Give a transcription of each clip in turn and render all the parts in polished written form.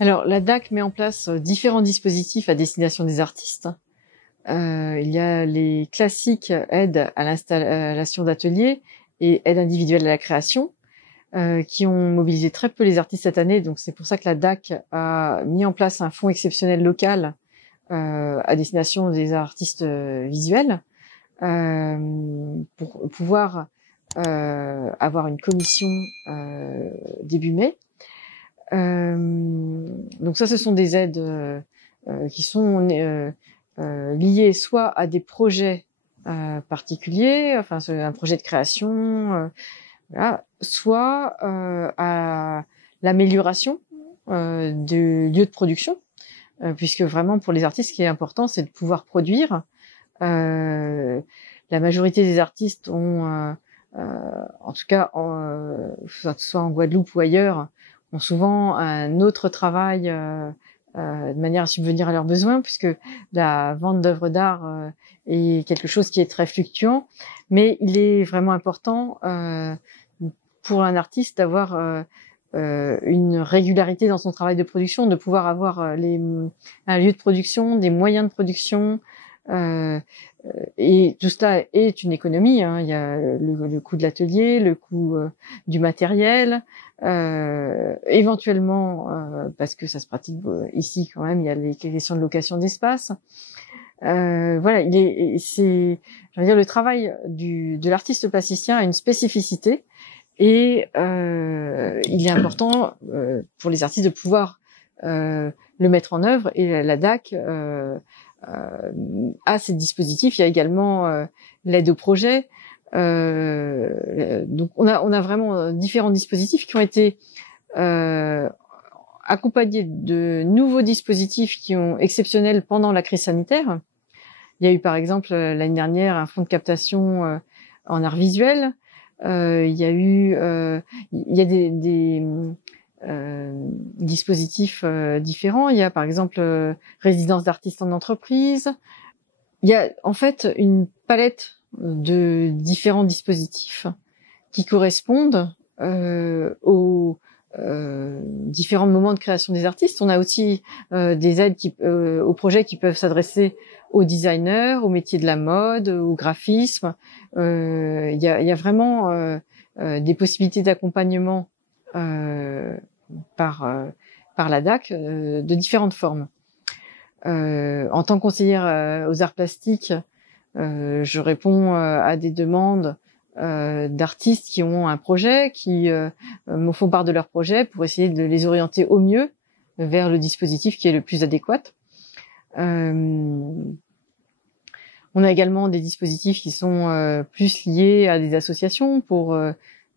Alors, la DAC met en place différents dispositifs à destination des artistes. Il y a les classiques aides à l'installation d'ateliers et aides individuelles à la création, qui ont mobilisé très peu les artistes cette année. Donc, c'est pour ça que la DAC a mis en place un fonds exceptionnel local à destination des artistes visuels, pour pouvoir avoir une commission début mai. Donc ça, ce sont des aides qui sont liées soit à des projets particuliers, enfin un projet de création, voilà, soit à l'amélioration du lieu de production, puisque vraiment pour les artistes, ce qui est important, c'est de pouvoir produire. La majorité des artistes ont, en tout cas, soit en Guadeloupe ou ailleurs, ont souvent un autre travail de manière à subvenir à leurs besoins, puisque la vente d'œuvres d'art est quelque chose qui est très fluctuant, mais il est vraiment important pour un artiste d'avoir une régularité dans son travail de production, de pouvoir avoir un lieu de production, des moyens de production, et tout cela est une économie, hein. Il y a le coût de l'atelier, le coût du matériel, éventuellement parce que ça se pratique ici quand même, il y a les questions de location d'espace. Voilà, je veux dire, le travail de l'artiste plasticien a une spécificité et il est important pour les artistes de pouvoir le mettre en œuvre, et la DAC à ces dispositifs. Il y a également l'aide au projet. Donc on a vraiment différents dispositifs qui ont été accompagnés de nouveaux dispositifs qui ont exceptionnels pendant la crise sanitaire. Il y a eu par exemple l'année dernière un fonds de captation en art visuel. Il y a des dispositifs différents. Il y a par exemple résidence d'artistes en entreprise. Il y a en fait une palette de différents dispositifs qui correspondent aux différents moments de création des artistes. On a aussi des aides aux projets qui peuvent s'adresser aux designers, aux métiers de la mode, au graphisme. Il y a vraiment des possibilités d'accompagnement par la DAC de différentes formes. En tant que conseillère aux arts plastiques, je réponds à des demandes d'artistes qui ont un projet, qui me font part de leur projet pour essayer de les orienter au mieux vers le dispositif qui est le plus adéquat. On a également des dispositifs qui sont plus liés à des associations pour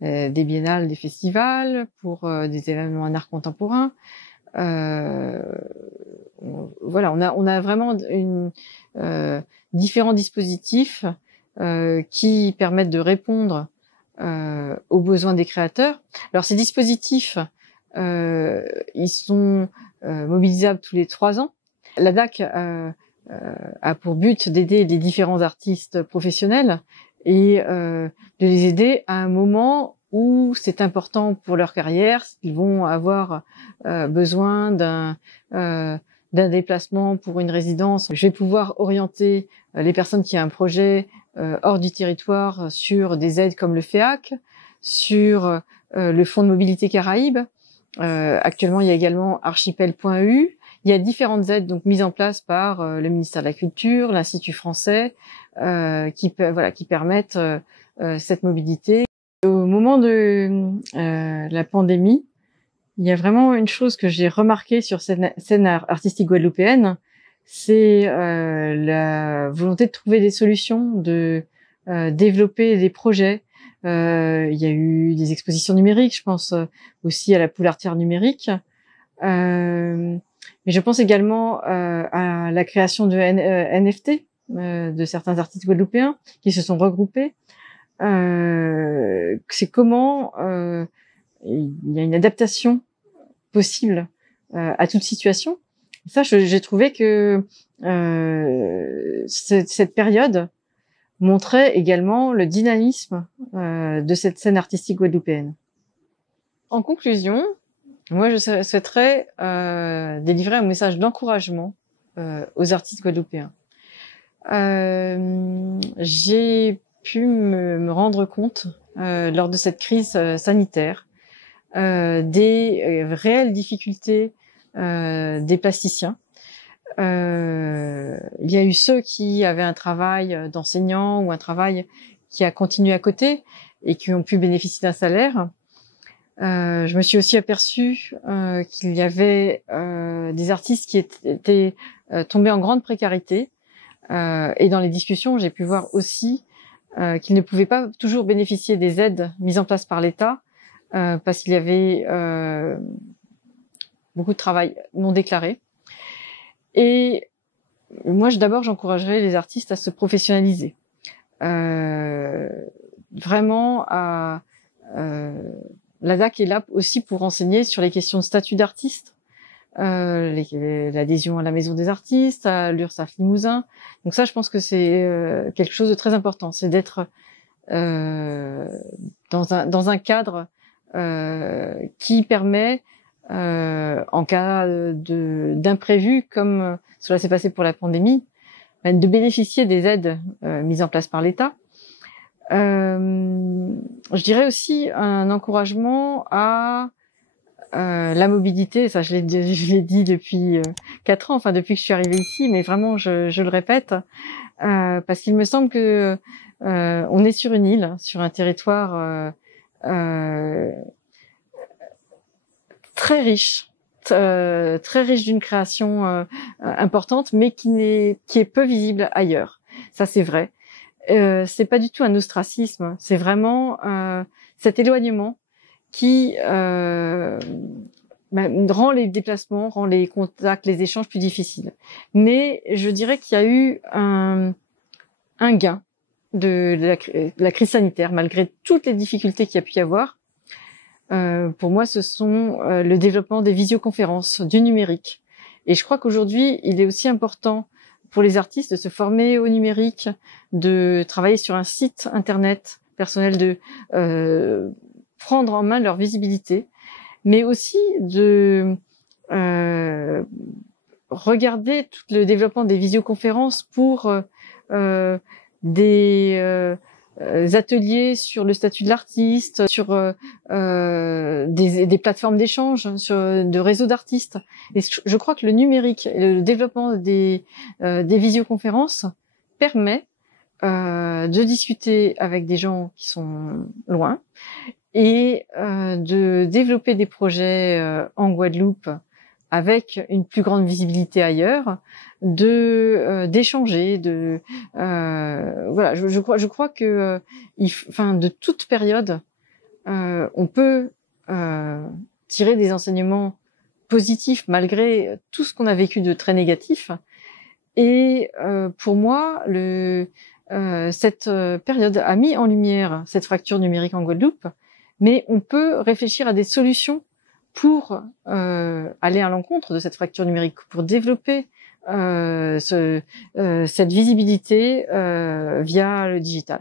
des biennales, des festivals, pour des événements en art contemporain. Voilà, on a vraiment différents dispositifs qui permettent de répondre aux besoins des créateurs. Alors ces dispositifs, ils sont mobilisables tous les 3 ans. La DAC a pour but d'aider les différents artistes professionnels et de les aider à un moment où c'est important pour leur carrière, ils vont avoir besoin d'un déplacement pour une résidence. Je vais pouvoir orienter les personnes qui ont un projet hors du territoire sur des aides comme le FEAC, sur le Fonds de mobilité Caraïbes. Actuellement, il y a également archipel.eu. Il y a différentes aides donc mises en place par le ministère de la Culture, l'Institut français, qui permettent cette mobilité. Au moment de la pandémie, il y a vraiment une chose que j'ai remarquée sur cette scène artistique guadeloupéenne, c'est la volonté de trouver des solutions, de développer des projets. Il y a eu des expositions numériques, je pense aussi à la poule artière numérique. Mais je pense également à la création de NFT de certains artistes guadeloupéens qui se sont regroupés. C'est comment il y a une adaptation possible à toute situation. Ça, j'ai trouvé que cette période montrait également le dynamisme de cette scène artistique guadeloupéenne. En conclusion, Moi, je souhaiterais délivrer un message d'encouragement aux artistes guadeloupéens. J'ai pu me rendre compte lors de cette crise sanitaire des réelles difficultés des plasticiens. Il y a eu ceux qui avaient un travail d'enseignant ou un travail qui a continué à côté et qui ont pu bénéficier d'un salaire. Je me suis aussi aperçue qu'il y avait des artistes qui étaient tombés en grande précarité. Et dans les discussions, j'ai pu voir aussi qu'ils ne pouvaient pas toujours bénéficier des aides mises en place par l'État parce qu'il y avait beaucoup de travail non déclaré. Et moi, d'abord, j'encouragerais les artistes à se professionnaliser. Vraiment, l'ADAC est là aussi pour renseigner sur les questions de statut d'artiste, l'adhésion à la Maison des artistes, à l'URSSAF Limousin. Donc ça, je pense que c'est quelque chose de très important, c'est d'être dans un cadre qui permet, en cas d'imprévu, comme cela s'est passé pour la pandémie, de bénéficier des aides mises en place par l'État. Je dirais aussi un encouragement à la mobilité. Ça, je l'ai dit depuis 4 ans, enfin depuis que je suis arrivée ici, mais vraiment, je le répète, parce qu'il me semble que on est sur une île, sur un territoire très riche d'une création importante, mais qui est peu visible ailleurs. Ça, c'est vrai. C'est pas du tout un ostracisme, c'est vraiment cet éloignement qui rend les déplacements, rend les contacts, les échanges plus difficiles. Mais je dirais qu'il y a eu un gain de la crise sanitaire, malgré toutes les difficultés qu'il y a pu y avoir. Pour moi, ce sont le développement des visioconférences, du numérique. Et je crois qu'aujourd'hui, il est aussi important pour les artistes de se former au numérique, de travailler sur un site internet personnel, de prendre en main leur visibilité, mais aussi de regarder tout le développement des visioconférences pour des ateliers sur le statut de l'artiste, sur des plateformes d'échange, sur de réseaux d'artistes. Et je crois que le numérique et le développement des visioconférences permet de discuter avec des gens qui sont loin et de développer des projets en Guadeloupe avec une plus grande visibilité ailleurs, d'échanger, voilà. Je crois que de toute période, on peut tirer des enseignements positifs malgré tout ce qu'on a vécu de très négatif. Et pour moi, cette période a mis en lumière cette fracture numérique en Guadeloupe, mais on peut réfléchir à des solutions pour aller à l'encontre de cette fracture numérique, pour développer cette visibilité via le digital.